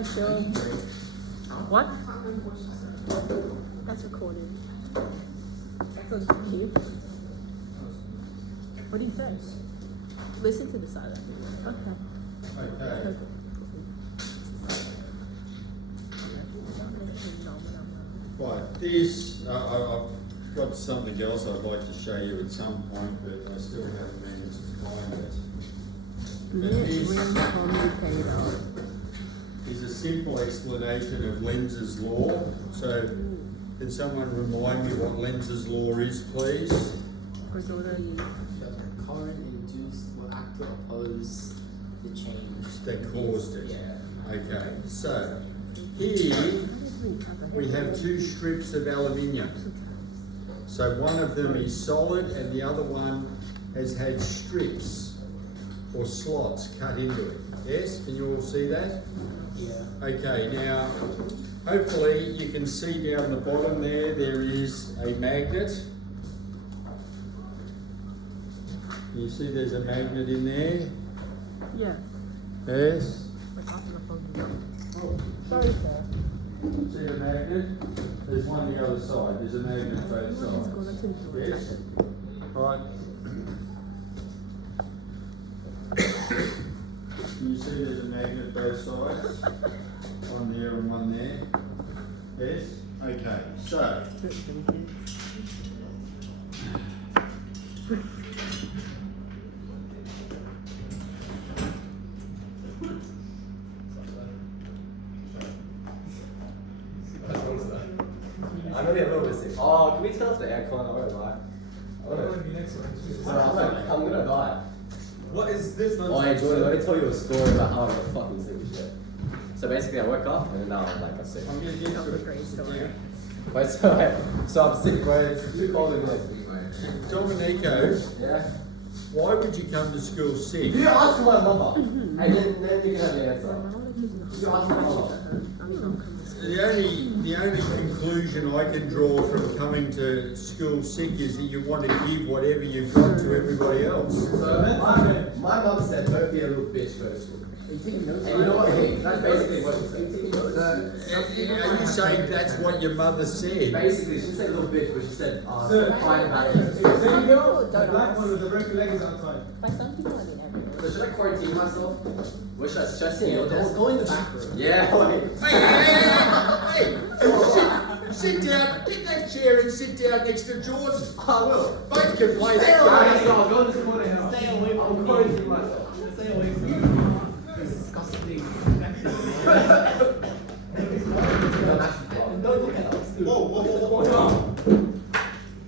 I'm sure. What? That's recorded. That's on cute. What do you say? Listen to the side. Okay. Okay. Right, this, I've got something else I'd like to show you at some point, but I still haven't managed to find it. And this is a simple explanation of Lenz's law. So, can someone remind me what Lenz's law is, please? Current induced will act to oppose the change That caused it. Yeah. Okay, so here we have two strips of aluminium. So one of them is solid and the other one has had strips or slots cut into it. Yes, can you all see that? Yeah. Okay, now hopefully you can see down the bottom there is a magnet. You see there's a magnet in there? Yeah. Yes. Oh, sorry, sir. See the magnet? There's one on the other side. There's a magnet both sides. Yes? Right. You see there's a magnet both sides? One there and one there. Yes? Okay, so. I'm gonna be a little bit sick. Oh, can we turn off the aircon? I won't lie. I'm gonna die. What is this nonsense? Oh, hey, Jordan, let me tell you a story about how I got fucking sick and shit. So basically, I woke up and now I'm like, I'm sick. I'm getting into it. Great story. Wait, so I'm sick, bro. It's too cold in here. Domenico, Yeah? why would you come to school sick? You ask my mother. Hey, then you can have the answer. You ask my mother. The only conclusion I can draw from coming to school sick is that you want to give whatever you've got to everybody else. So my mum said, don't be a little bitch, go to school. And you know what? Hey, that's basically what she said. Are you saying that's what your mother said? Basically, she said little bitch, but she said, Sir, fine about it. There you go. The black one with the broken leg is outside. Like some people have been everywhere. But should I quarantine myself? What should I stress in your desk? Go in the back room. Yeah, like. Hey, sit down, get that chair and sit down next to Jordan. I will. Both can play that Alright, game. so I'll go to this corner house. Stay away from I'm me. quarantining myself. Stay away from me. Disgusting. Don't look at us. Whoa.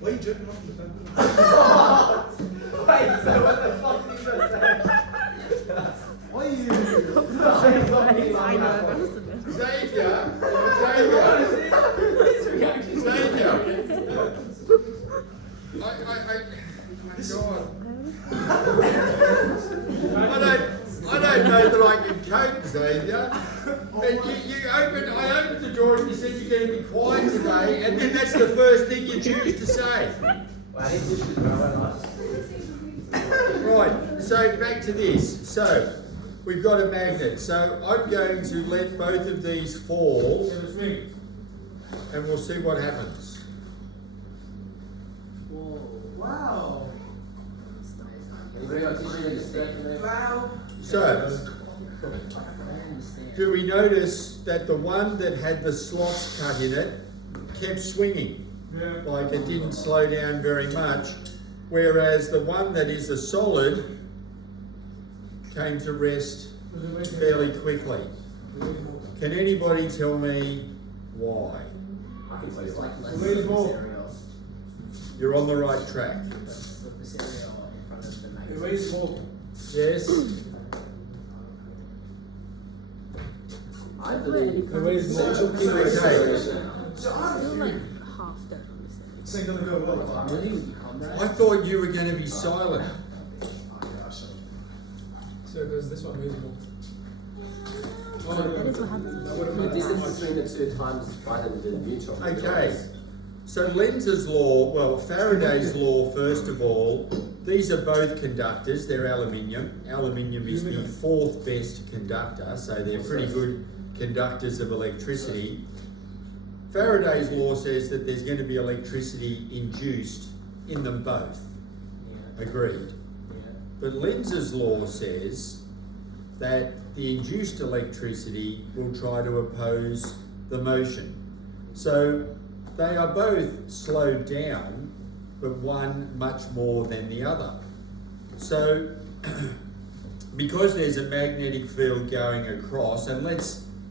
Why are you jerking off the bed? Wait, so what the fuck did you just say? Why are you? I know. Xavier, I don't know that I can cope, Xavier. But I opened the door and you said you're going to be quiet today, and then that's the first thing you choose to say. I need tissues, but I won't lie. Right, so back to this. So, we've got a magnet. So, I'm going to let both of these fall, and we'll see what happens. Wow. Anybody got tissue in the stack? Wow. So, do we notice that the one that had the slots cut in it kept swinging? Yeah. Like it didn't slow down very much, whereas the one that is a solid came to rest fairly quickly. Can anybody tell me why? I can tell you like Where's the ball? You're on the right track. Where's the ball? Yes? I believe. Where's the ball? Okay. Still like half dead on this end. This ain't gonna go well. I thought you were going to be silent. So does this one move more? That is what happens. The distance between the two times wider than the neutron. Okay. So Lenz's law, well, Faraday's law, first of all, these are both conductors. They're aluminium. Aluminium is the fourth best conductor, so they're pretty good conductors of electricity. Faraday's law says that there's going to be electricity induced in them both. Agreed. But Lenz's law says that the induced electricity will try to oppose the motion. So they are both slowed down, but one much more than the other. So because there's a magnetic field going across, and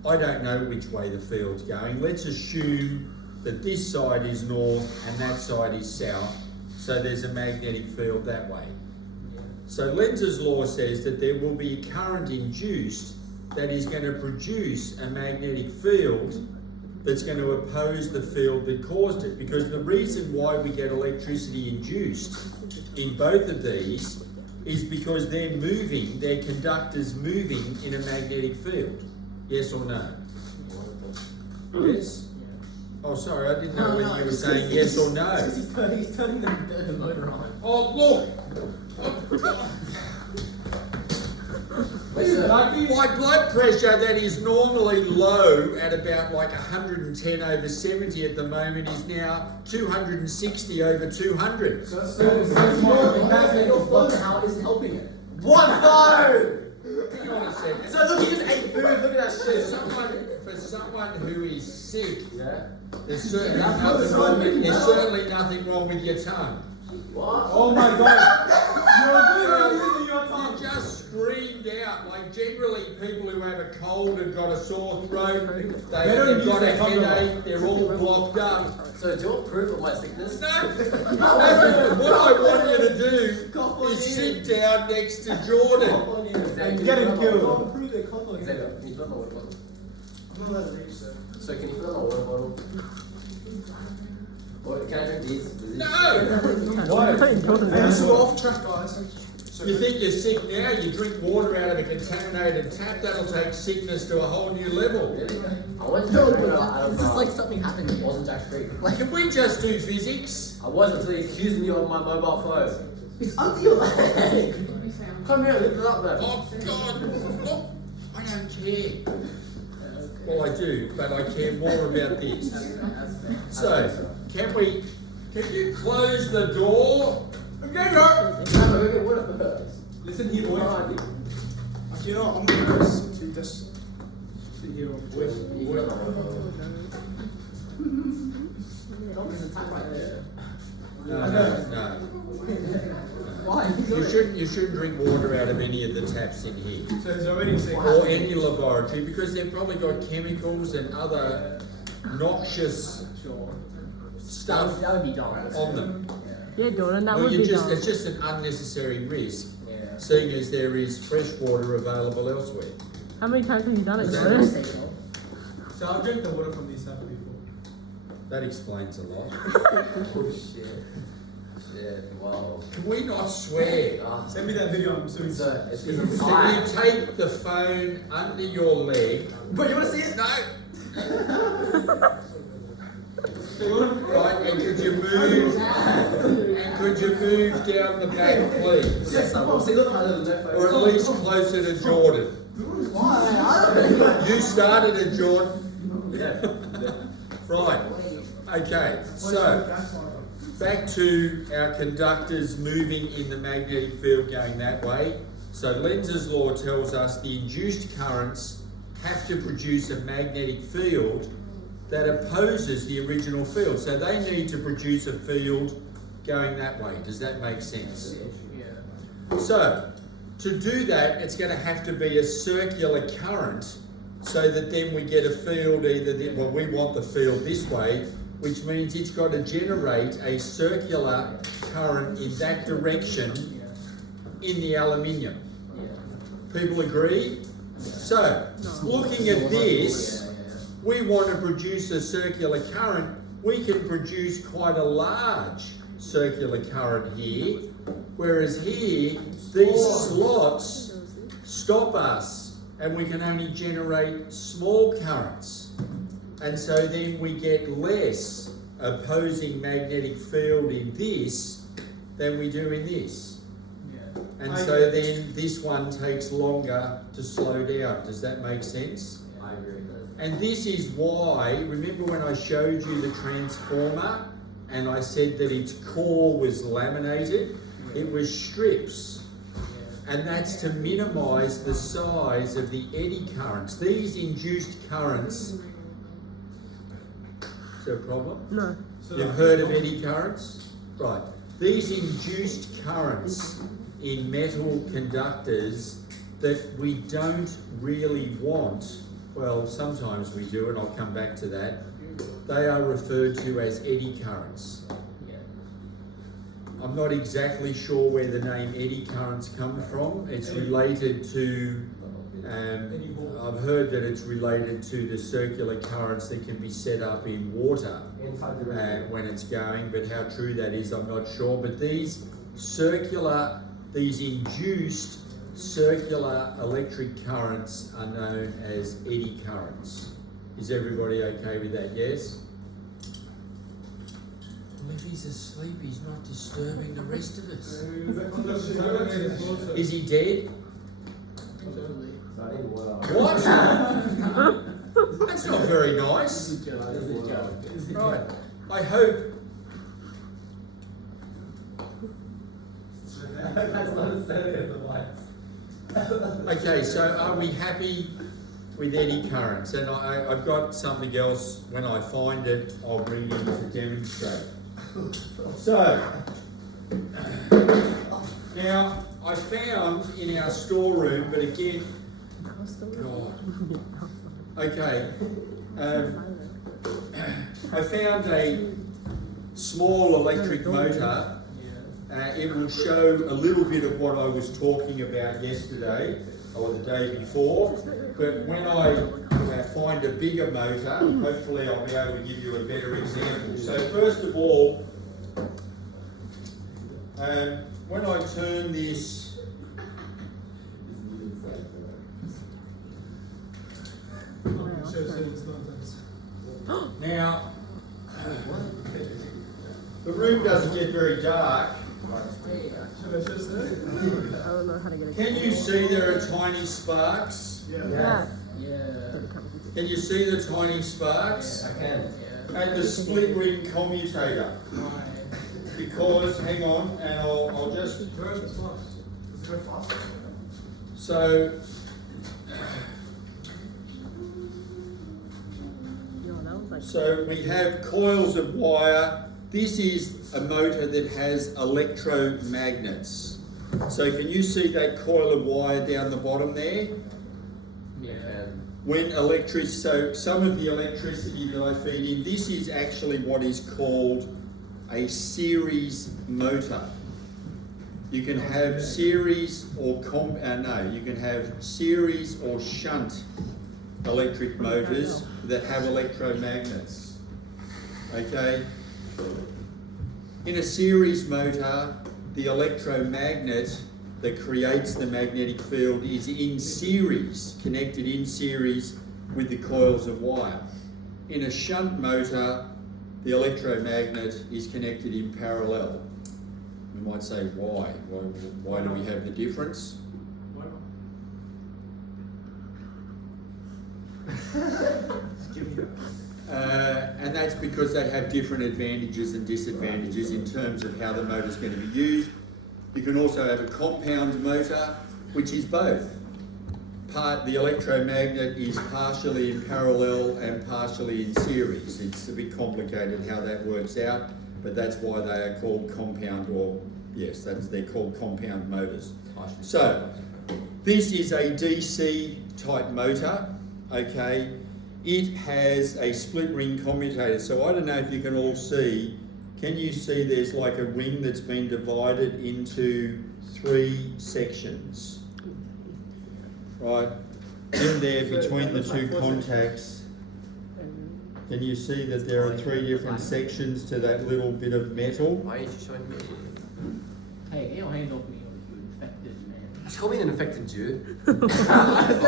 I don't know which way the field's going, let's assume that this side is north and that side is south, so there's a magnetic field that way. So Lenz's law says that there will be current induced that is going to produce a magnetic field that's going to oppose the field that caused it. Because the reason why we get electricity induced in both of these is because they're moving, their conductors moving in a magnetic field. Yes or no? Yes? Oh, sorry, I didn't know whether you were saying yes or no. He's turning the motor on. Oh, look! My blood pressure that is normally low at about like 110 over 70 at the moment is now 260 over 200. So your phone now isn't helping it. What phone? Hang on a second. So look, you just ate food, look at that shit. For someone who is sick, Yeah? there's certainly nothing wrong with your tongue. What? Oh my god. You're using your You tongue. just screamed out. Like generally people who have a cold and got a sore throat, they've got a headache, they're all blocked up. So do you want proof of my sickness? No, what I want you to do is sit down next to Jordan. And get him killed. Xavier, can you fill in my water bottle? I'm not allowed to reach, sir. So can you fill in my water bottle? Or can I drink these? No! Why? Jordan. Hey, this is off track, guys. So You think you're sick now, you drink water out of a contaminated tap, that'll take sickness to a whole new level. Really? I want to know, but this is like something happened that wasn't Jack Street. Like, Can we just do physics? I was until he accused me of my mobile phone. It's under your leg. Come here, lift it up there. Oh God, look, I don't care. Well, I do, but I care more about this. So, can you close the door? Go get water first. listen here, boy. Where are you? You know, I'm gonna just sit here on wait. You got my water bottle. There's a tap right there. No. Why? You shouldn't drink water out of any of the taps in here. So it's already sick. Or any laboratory, because they've probably got chemicals and other noxious stuff That would be dumb. on them. Yeah, Jordan, that Well, would be dumb. it's just an unnecessary risk, Yeah. seeing as there is fresh water available elsewhere. How many times have you done it, Is that Jordan? So I've drank the water from this tap before. That explains a lot. Oh shit. Shit, wow. Can we not swear? Send me that video, I'm so So, it's because I'm Can tired. you take the phone under your leg? But you wanna see it? No! Hey, what? Right, and could you move down the back, please? Yes, I will. See, look, I don't know. Or at least closer to Jordan. Why? You started it, Jordan. Yeah. Right. Okay, so back to our conductors moving in the magnetic field going that way. So Lenz's law tells us the induced currents have to produce a magnetic field that opposes the original field. So they need to produce a field going that way. Does that make sense? Yeah. So, to do that, it's going to have to be a circular current so that then we get a field we want the field this way, which means it's got to generate a circular current in that direction in the aluminium. People agree? So, looking at this, we want to produce a circular current. We can produce quite a large circular current here, whereas here, these slots stop us and we can only generate small currents. And so then we get less opposing magnetic field in this than we do in this. And so then this one takes longer to slow down. Does that make sense? I agree with that. And this is why, remember when I showed you the transformer and I said that its core was laminated? It was strips. And that's to minimise the size of the eddy currents. These induced currents. Is there a problem? No. You've heard of eddy currents? Right. These induced currents in metal conductors that we don't really want, well, sometimes we do, and I'll come back to that, they are referred to as eddy currents. I'm not exactly sure where the name eddy currents come from. It's related to, I've heard that it's related to the circular currents that can be set up in water when it's going, but how true that is, I'm not sure. But these induced circular electric currents are known as eddy currents. Is everybody okay with that? Yes? Well, if he's asleep, he's not disturbing the rest of us. Is he dead? What? That's not very nice. Right. I hope. Okay, so are we happy with eddy currents? And I've got something else. When I find it, I'll bring in to demonstrate. So, now I found in our storeroom, but again, God. Okay, I found a small electric motor. It will show a little bit of what I was talking about yesterday or the day before, but when I find a bigger motor, hopefully I'll be able to give you a better example. So first of all, when I turn this, now the room doesn't get very dark. I don't know how to get it. Can you see there are tiny sparks? Yeah. Can you see the tiny sparks? I can. At the split ring commutator. Because, hang on, and I'll just... So... So we have coils of wire. This is a motor that has electromagnets. So can you see that coil of wire down the bottom there? Yeah. So some of the electricity that I feed in, this is actually what is called a series motor. You can have series or you can have series or shunt electric motors that have electromagnets. Okay? In a series motor, the electromagnet that creates the magnetic field is in series, connected in series with the coils of wire. In a shunt motor, the electromagnet is connected in parallel. We might say, why? Why do we have the difference? And that's because they have different advantages and disadvantages in terms of how the motor is going to be used. You can also have a compound motor, which is both. The electromagnet is partially in parallel and partially in series. It's a bit complicated how that works out, but that's why they are called compound, they're called compound motors. So, this is a DC type motor, okay? It has a split ring commutator. So I don't know if you can all see, can you see there's like a ring that's been divided into 3 sections? Right, in there between the 2 contacts, can you see that there are 3 different sections to that little bit of metal? Why are you showing me? Hey, you don't handle me, you infected man. She called me an infected Jew.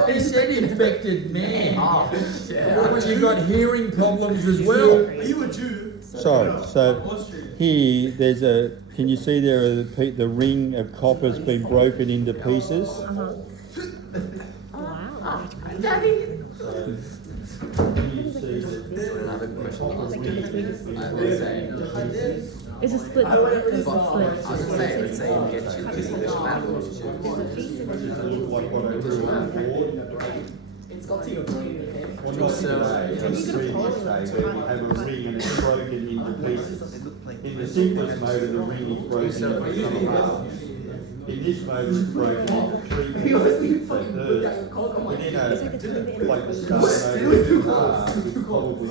They said infected man. Oh, yeah. Well, you got hearing problems as well. Are you a Jew? Sorry, so here there's can you see there are the ring of copper's been broken into pieces? Wow. you see that Another the question. top of the ring is I would say, It's a split. I would say, let's say you get you this manifold. look like what I drew on the board. It's got to your brain. Well, not today, but previous day, where we have a ring and it's broken into pieces. In the simplest motor, the ring is broken into some halves. In this motor, it's broken into 3 pieces, so thirds. Within a, like the start motor, half, it's probably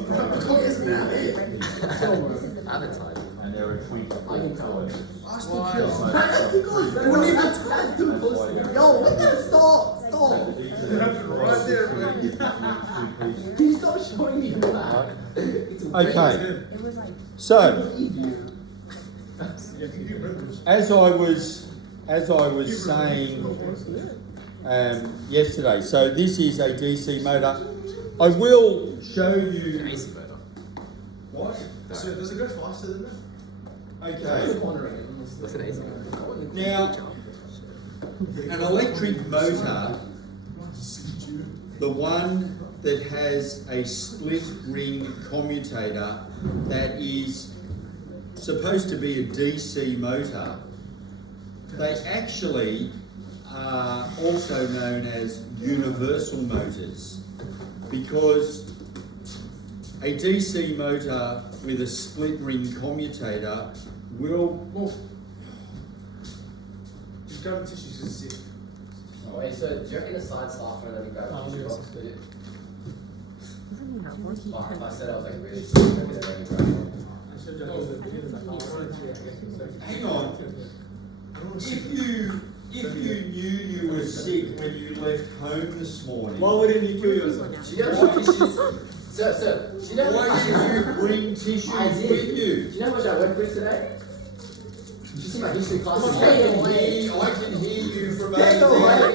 Advertising. and there are twinkles. I can tell. Ask Why? the kids. That's because they wouldn't even tag them close. Yo, what the stop? Stop. It happened right there, man. Can you stop showing me that? It's Okay, It was like. so Yeah, you remember. as I was saying yesterday, so this is a DC motor. I will show you. AC motor. What? So does it go faster than that? Okay. What's an AC motor? Now, an electric motor, the one that has a split ring commutator that is supposed to be a DC motor, they actually are also known as universal motors, because a DC motor with a split ring commutator will Just grab the tissues and sit. Wait, so do you reckon a side staff and then we grab a tissue box with it? Doesn't he have one? Like, if I said I was like really sick, maybe they're only grabbing one. hang on. If you knew you were sick when you left home this morning, Why wouldn't you kill yourself? Do you know what tissues? Sir, do you know why did you bring tissues I did. with Do you? you know how much I went through today? Did you see my history class? I can hear you from Get over there. away!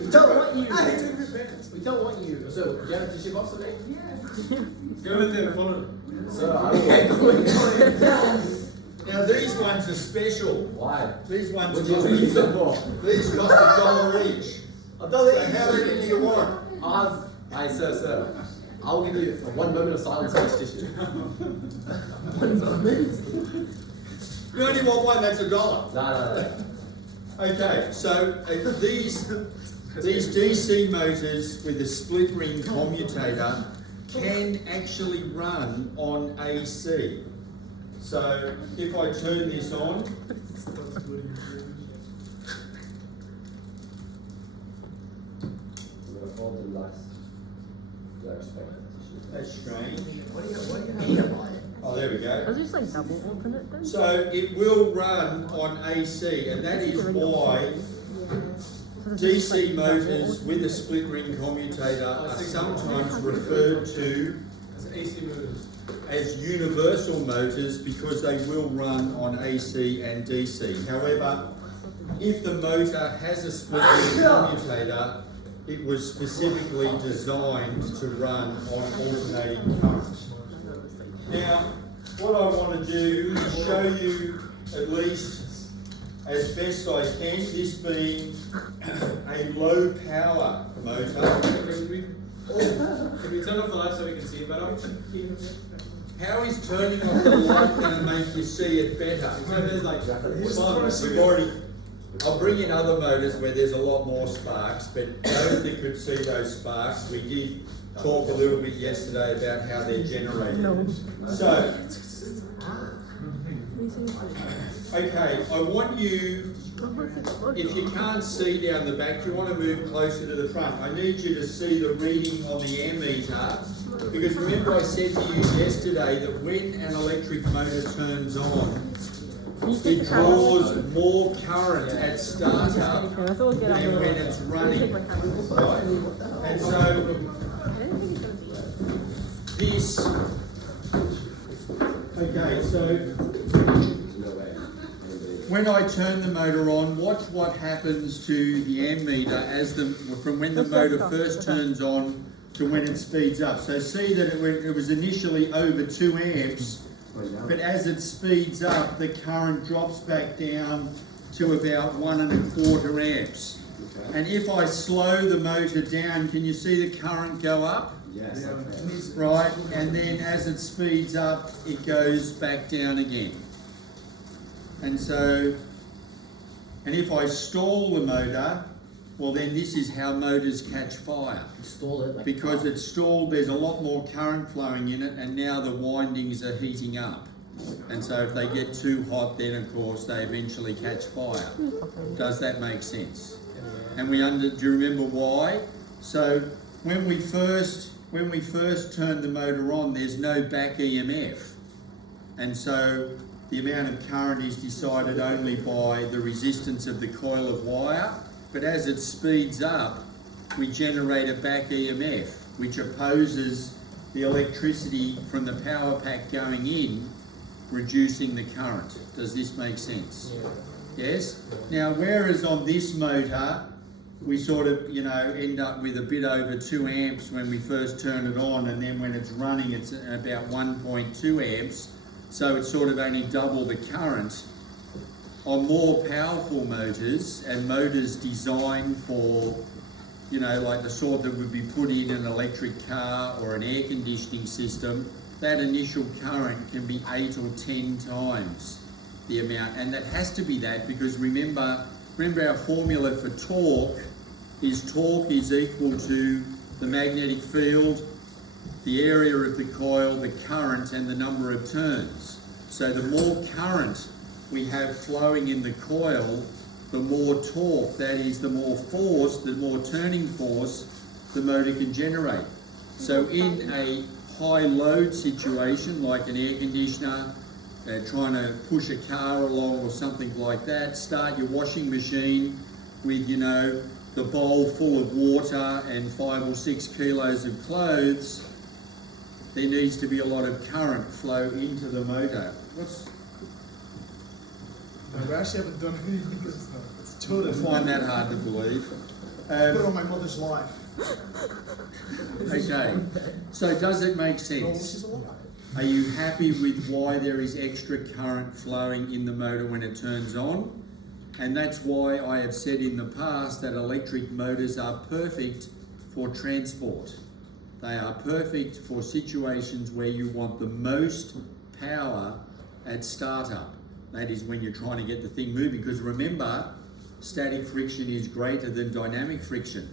We don't want you. We don't want you. So, do you have a tissue box for me? Go in there and follow them. Sir, I will. Now these ones are special. Why? These ones What cost do you use them for? these cost $1 each. I don't So how many do you want? Hey, sir. I'll give you one moment of silence on this tissue. One moment? You only want one, that's $1. No. Okay, so these DC motors with a split ring commutator can actually run on AC. So if I turn this on, I'm gonna fold them nice. No respect. that's strange. What Oh, there we go. Was it just like double alternate then? So it will run on AC, and that is why So this is DC like motors double with a split ring commutator are sometimes referred to It's an AC motors. as universal motors because they will run on AC and DC. However, if the motor has a split ring commutator, it was specifically designed to run on alternating current. Now, what I want to do is show you, at least as best I can, this being a low power motor. Can we turn off the light so we can see it better? How is turning off the light going to make you see it better? No, there's like We've already, I'll bring in other motors where there's a lot more sparks, but those that could see those sparks, we did talk a little bit yesterday about how they're generated. No. So, okay, I want you, if you can't see down the back, you want to move closer to the front. I need you to see the reading on the ammeter, because remember I said to you yesterday that when an electric motor turns on, it draws more current at startup than when it's running. Right? And so this, okay, so when I turn the motor on, watch what happens to the ammeter as from when the motor first turns on to when it speeds up. So see that it was initially over 2 amps, but as it speeds up, the current drops back down to about 1 1/4 amps. And if I slow the motor down, can you see the current go up? Yes. Okay. right? And then as it speeds up, it goes back down again. And so, and if I stall the motor, well then this is how motors catch fire. Install it. Like Because it's stalled, there's a lot more current flowing in it, and now the windings are heating up. And so if they get too hot, then of course they eventually catch fire. Does that make sense? And do you remember why? So when we first turn the motor on, there's no back EMF. And so the amount of current is decided only by the resistance of the coil of wire. But as it speeds up, we generate a back EMF, which opposes the electricity from the power pack going in, reducing the current. Does this make sense? Yeah. Yes? Now, whereas on this motor, we sort of, end up with a bit over 2 amps when we first turn it on, and then when it's running, it's about 1.2 amps. So it's sort of only double the current. On more powerful motors, and motors designed for, like the sort that would be put in an electric car or an air conditioning system, that initial current can be 8 or 10 times the amount. And that has to be that because remember our formula for torque is equal to the magnetic field, the area of the coil, the current, and the number of turns. So the more current we have flowing in the coil, the more torque, that is the more force, the more turning force the motor can generate. So in a high load situation like an air conditioner, trying to push a car along or something like that, start your washing machine with, the bowl full of water and 5 or 6 kilos of clothes, there needs to be a lot of current flow into the motor. We actually haven't done anything. It's totally. I find that hard to believe. Put it on my mother's life. Okay, so does it make No, sense? she's alive. Are you happy with why there is extra current flowing in the motor when it turns on? And that's why I have said in the past that electric motors are perfect for transport. They are perfect for situations where you want the most power at startup. That is when you're trying to get the thing moving. Because remember, static friction is greater than dynamic friction.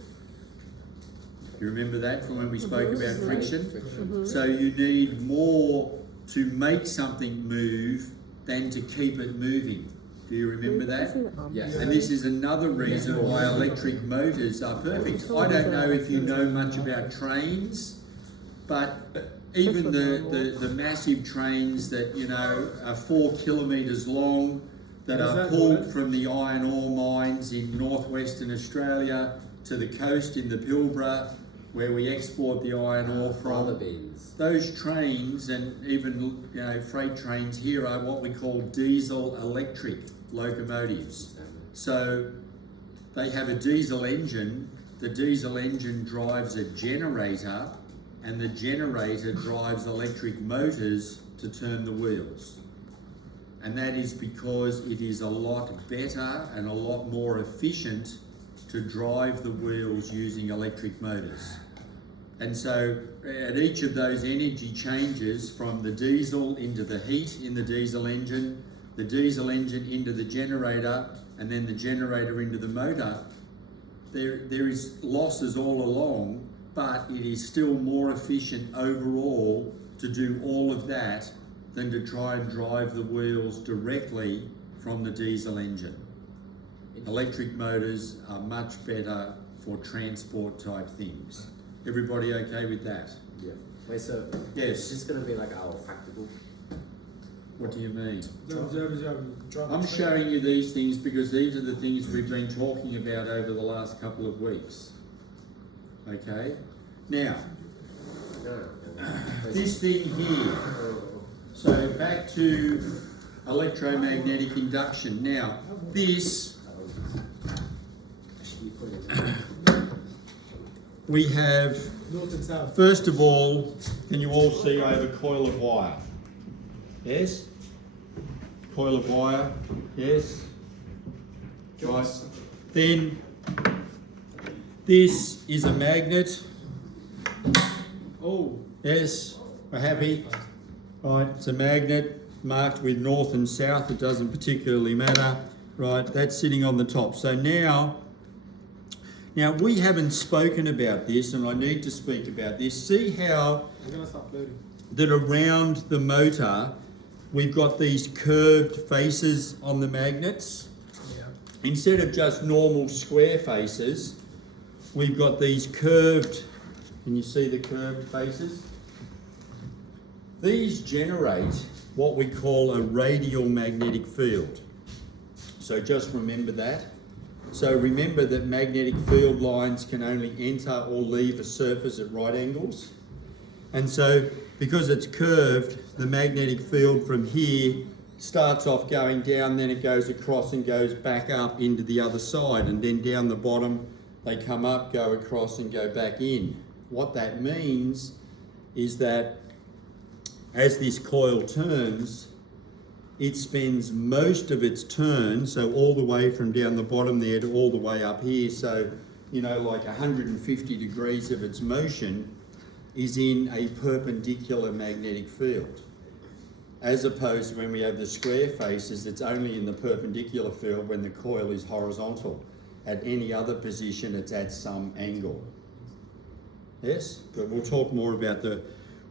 You remember that from when we spoke about friction? So you need more to make something move than to keep it moving. Do you remember that? Yes. And this is another reason why electric motors are perfect. I don't know if you know much about trains, but even the massive trains that, are 4 kilometres long, that are pulled from the iron ore mines in northwestern Australia to the coast in the Pilbara, where we export the iron ore from. Those trains and even freight trains here are what we call diesel electric locomotives. So they have a diesel engine. The diesel engine drives a generator, and the generator drives electric motors to turn the wheels. And that is because it is a lot better and a lot more efficient to drive the wheels using electric motors. And so at each of those energy changes from the diesel into the heat in the diesel engine into the generator, and then the generator into the motor, there is losses all along, but it is still more efficient overall to do all of that than to try and drive the wheels directly from the diesel engine. Electric motors are much better for transport type things. Everybody okay with that? Yeah. Wait, so Yes. is this going to be like our practical? What do you mean? Drive I'm a train. showing you these things because these are the things we've been talking about over the last couple of weeks. Okay? Now, this thing here. So back to electromagnetic induction. Now, this, we have, North and south. first of all, can you all see I have a coil of wire? Yes? Coil of wire, yes? Right. Then, this is a magnet, Oh. Yes, we're happy. Right, it's a magnet marked with north and south, it doesn't particularly matter. Right, that's sitting on the top. So now we haven't spoken about this, and I need to speak about this. See how I'm gonna stop loading. that around the motor we've got these curved faces on the magnets? Yeah. Instead of just normal square faces, we've got these curved, can you see the curved faces? These generate what we call a radial magnetic field. So just remember that. So remember that magnetic field lines can only enter or leave a surface at right angles. And so because it's curved, the magnetic field from here starts off going down, then it goes across and goes back up into the other side, and then down the bottom they come up, go across and go back in. What that means is that as this coil turns, it spends most of its turn, so all the way from down the bottom there to all the way up here, so like 150 degrees of its motion is in a perpendicular magnetic field. As opposed to when we have the square faces, it's only in the perpendicular field when the coil is horizontal. At any other position, it's at some angle. Yes? But we'll talk more about the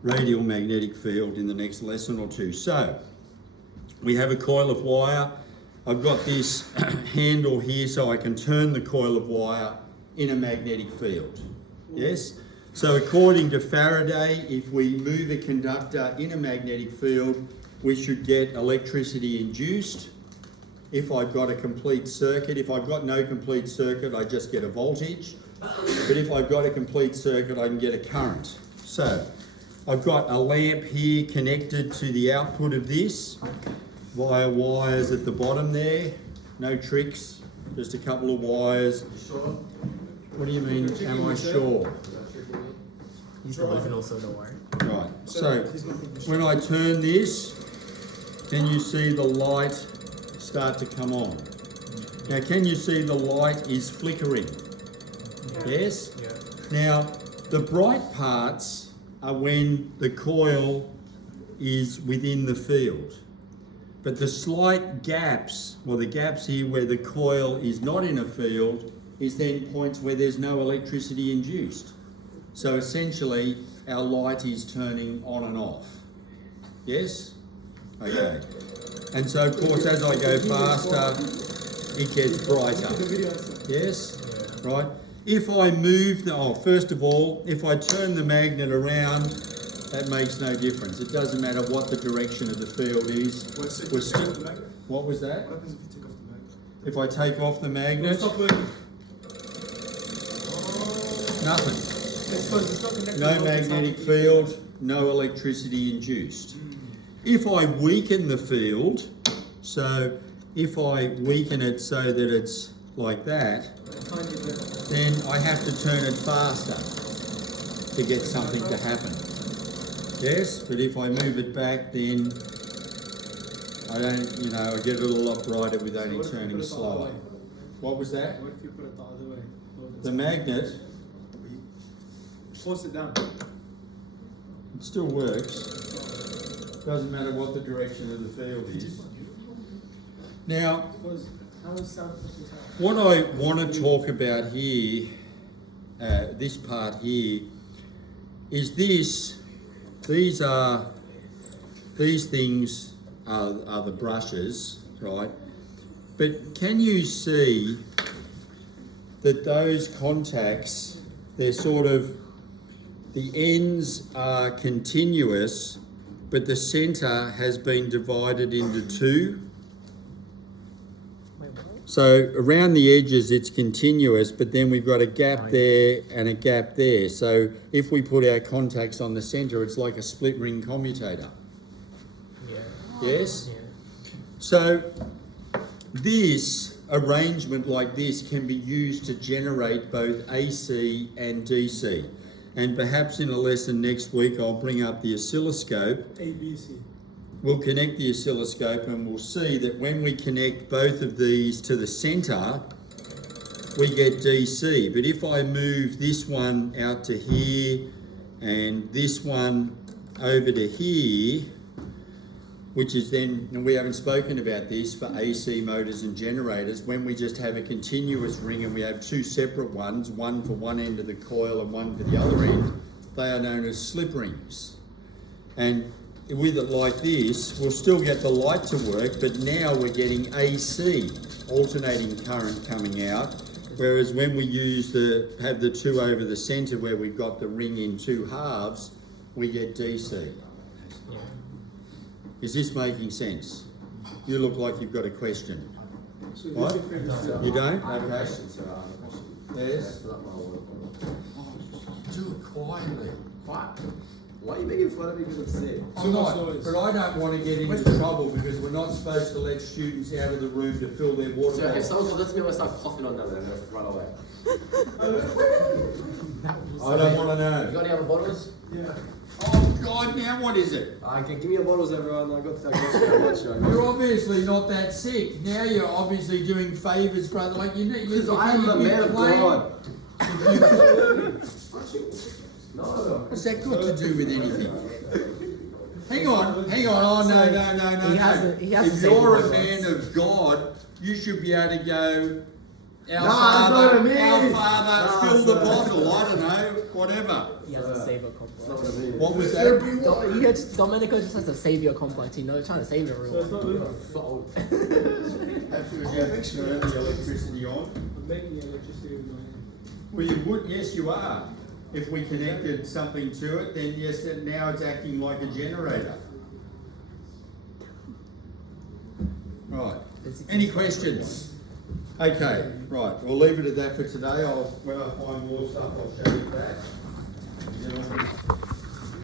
radial magnetic field in the next lesson or two. So, we have a coil of wire. I've got this handle here so I can turn the coil of wire in a magnetic field. Yes? So according to Faraday, if we move a conductor in a magnetic field, we should get electricity induced. If I've got a complete circuit, if I've got no complete circuit, I just get a voltage. But if I've got a complete circuit, I can get a current. So I've got a lamp here connected to the output of this via wires at the bottom there. No tricks, just a couple of wires. What do you mean, am I sure? He's delusional, so don't worry. Right, so when I turn this, can you see the light start to come on? Now, can you see the light is flickering? Yes? Yeah. Now, the bright parts are when the coil is within the field. But the slight gaps, or the gaps here where the coil is not in a field, is then points where there's no electricity induced. So essentially, our light is turning on and off. Yes? Okay. And so, of course, as I go faster, it gets brighter. Yes? Right? If I move first of all, if I turn the magnet around, that makes no difference. It doesn't matter what the direction of the field is. What was that? What happens if you take off the magnet? If I take off the magnet, Stop working. nothing. It's not connected. No magnetic field, no electricity induced. If I weaken the field, so if I weaken it so that it's like that, then I have to turn it faster to get something to happen. Yes, but if I move it back, then I don't, I get it a lot brighter with only turning slower. What was that? What if you put it the other way? The magnet, Force it down. it still works. Doesn't matter what the direction of the field is. Now, Because how is sound affecting sound? what I want to talk about here, this part here, is this. These things are the brushes, right? But can you see that those contacts, they're sort of, the ends are continuous, but the center has been divided into two. So around the edges it's continuous, but then we've got a gap there and a gap there. So if we put our contacts on the center, it's like a split ring commutator. Yeah. Yes? Yeah. So this arrangement like this can be used to generate both AC and DC. And perhaps in a lesson next week I'll bring up the oscilloscope. A, B, C. We'll connect the oscilloscope and we'll see that when we connect both of these to the center, we get DC. But if I move this one out to here And this one over to here, which is then, and we haven't spoken about this for AC motors and generators, when we just have a continuous ring and we have two separate ones, one for one end of the coil and one for the other end, they are known as slip rings. And with it like this, we'll still get the light to work, but now we're getting AC, alternating current coming out. Whereas when we have the two over the centre where we've got the ring in two halves, we get DC. Is this making sense? You look like you've got a question. What? You don't? Okay. Yes? Do it quietly. What? Why are you making fun of me because I'm sick? I'm not, but I don't want to get into trouble because we're not supposed to let students out of the room to fill their water So if bottles. someone lets me, I'm gonna start coughing on them and I'm gonna run away. I don't want to You know. got any other bottles? Oh God, now what is it? Okay, give me your bottles, everyone. I got you. You're obviously not that sick. Now you're obviously doing favours, brother. Like you need. Because I am the man of God. No. What's that got to do with anything? Hang on. Oh no. He has If to say you're the a man words. of God, you should be able to go. Our No, that's not what I mean. Our Father, No, fill it's the not. bottle. I don't know, whatever. He has a savior That's not complex. what I mean. What was that? Domenico just has a savior complex, trying to save everyone. That's because you haven't turned the electricity on. I'm making electricity with my hand. Well, you would, yes, you are. If we connected something to it, then yes, then now it's acting like a generator. Right. Any questions? Okay, right. We'll leave it at that for today. When I find more stuff, I'll show you that.